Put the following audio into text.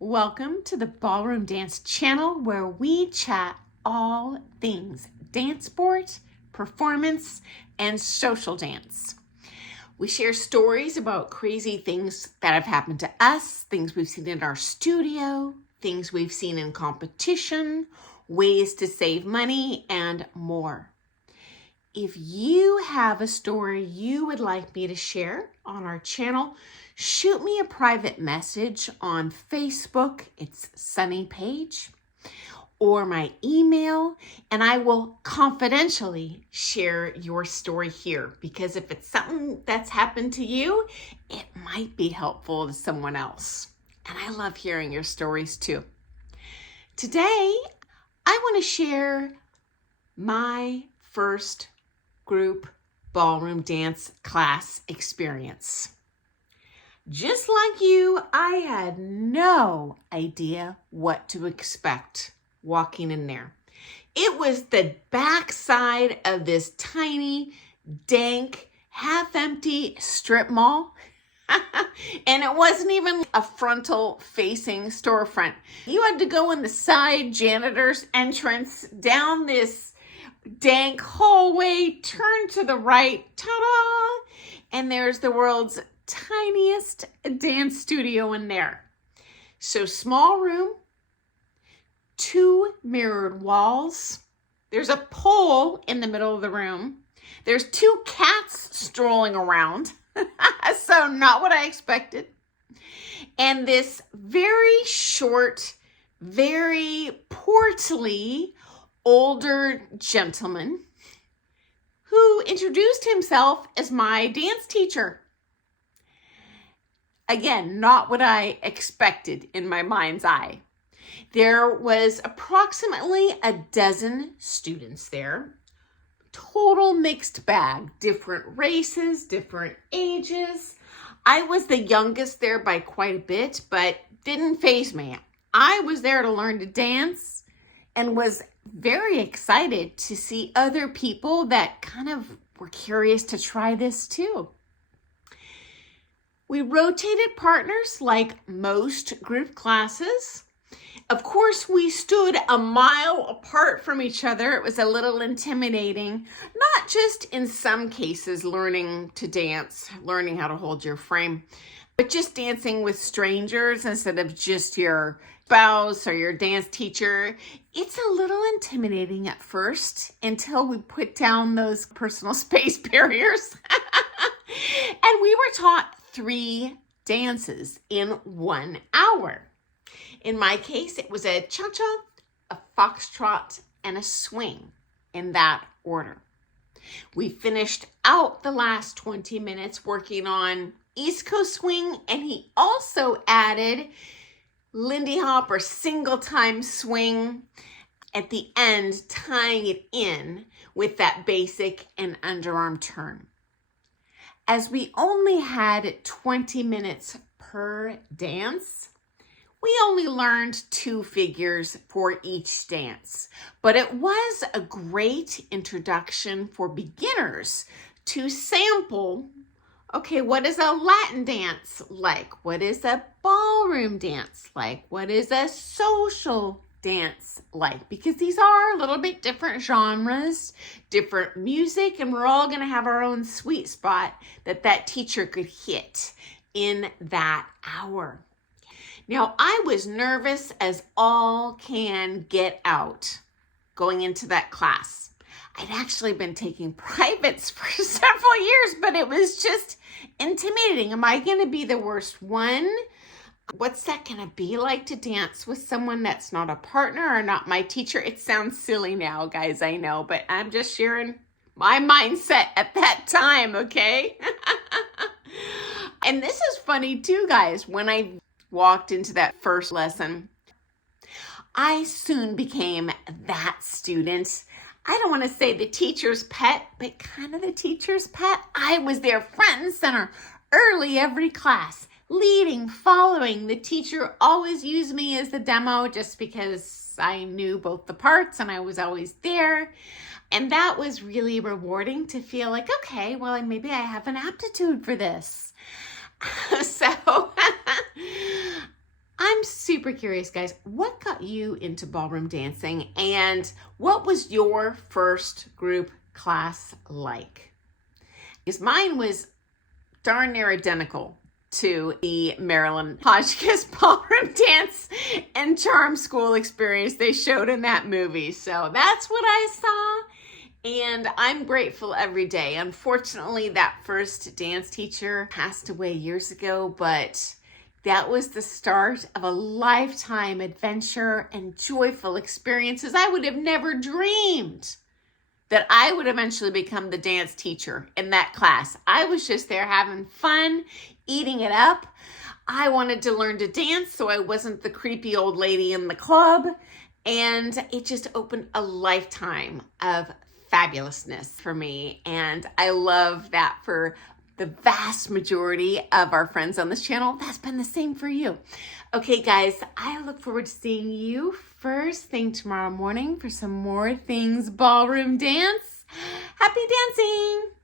Welcome to the Ballroom Dance channel where we chat all things dance sport, performance, and social dance. We share stories about crazy things that have happened to us, things we've seen in our studio, things we've seen in competition, ways to save money, and more. If you have a story you would like me to share on our channel, shoot me a private message on Facebook, it's Sunny Page, or my email, and I will confidentially share your story here, because if it's something that's happened to you, it might be helpful to someone else. And I love hearing your stories too. Today, I want to share my first group ballroom dance class experience. Just like you, I had no idea what to expect walking in there. It was the backside of this tiny, dank, half-empty strip mall. And it wasn't even a frontal-facing storefront. You had to go in the side janitor's entrance down this dank hallway, turn to the right, ta-da! And there's the world's tiniest dance studio in there. So small room, 2 mirrored walls. There's a pole in the middle of the room. There's 2 cats strolling around. So not what I expected. And this very short, very portly older gentleman who introduced himself as my dance teacher. Again, not what I expected in my mind's eye. There was approximately a dozen students there. Total mixed bag, different races, different ages. I was the youngest there by quite a bit, but didn't faze me. I was there to learn to dance and was very excited to see other people that kind of were curious to try this too. We rotated partners like most group classes. Of course, we stood a mile apart from each other. It was a little intimidating, not just in some cases learning to dance, learning how to hold your frame, but just dancing with strangers instead of just your spouse or your dance teacher. It's a little intimidating at first until we put down those personal space barriers. And we were taught 3 dances in 1 hour. In my case, it was a cha-cha, a foxtrot, and a swing in that order. We finished out the last 20 minutes working on East Coast swing, and he also added Lindy hop or single time swing at the end, tying it in with that basic and underarm turn. As we only had 20 minutes per dance, we only learned 2 figures for each dance, but it was a great introduction for beginners to sample, okay, what is a Latin dance like? What is a ballroom dance like? What is a social dance like? Because these are a little bit different genres, different music, and we're all going to have our own sweet spot that teacher could hit in that hour. Now, I was nervous as all can get out going into that class. I'd actually been taking privates for several years, but it was just intimidating. Am I going to be the worst one? What's that going to be like to dance with someone that's not a partner or not my teacher? It sounds silly now, guys, I know, but I'm just sharing my mindset at that time, okay? And this is funny too, guys. When I walked into that first lesson, I soon became that student. I don't want to say the teacher's pet, but kind of the teacher's pet. I was there front and center early every class, leading, following. The teacher always used me as the demo just because I knew both the parts and I was always there. And that was really rewarding to feel like, okay, well, maybe I have an aptitude for this. So I'm I'm super curious, guys, what got you into ballroom dancing and what was your first group class like? Because mine was darn near identical to the Marilyn Hotchkiss ballroom dance and charm school experience they showed in that movie. So that's what I saw, and I'm grateful every day. Unfortunately, that first dance teacher passed away years ago, but that was the start of a lifetime adventure and joyful experiences. I would have never dreamed that I would eventually become the dance teacher in that class. I was just there having fun, eating it up. I wanted to learn to dance, so I wasn't the creepy old lady in the club. And it just opened a lifetime of fabulousness for me. And I love that for the vast majority of our friends on this channel. That's been the same for you. Okay, guys, I look forward to seeing you first thing tomorrow morning for some more things ballroom dance. Happy dancing!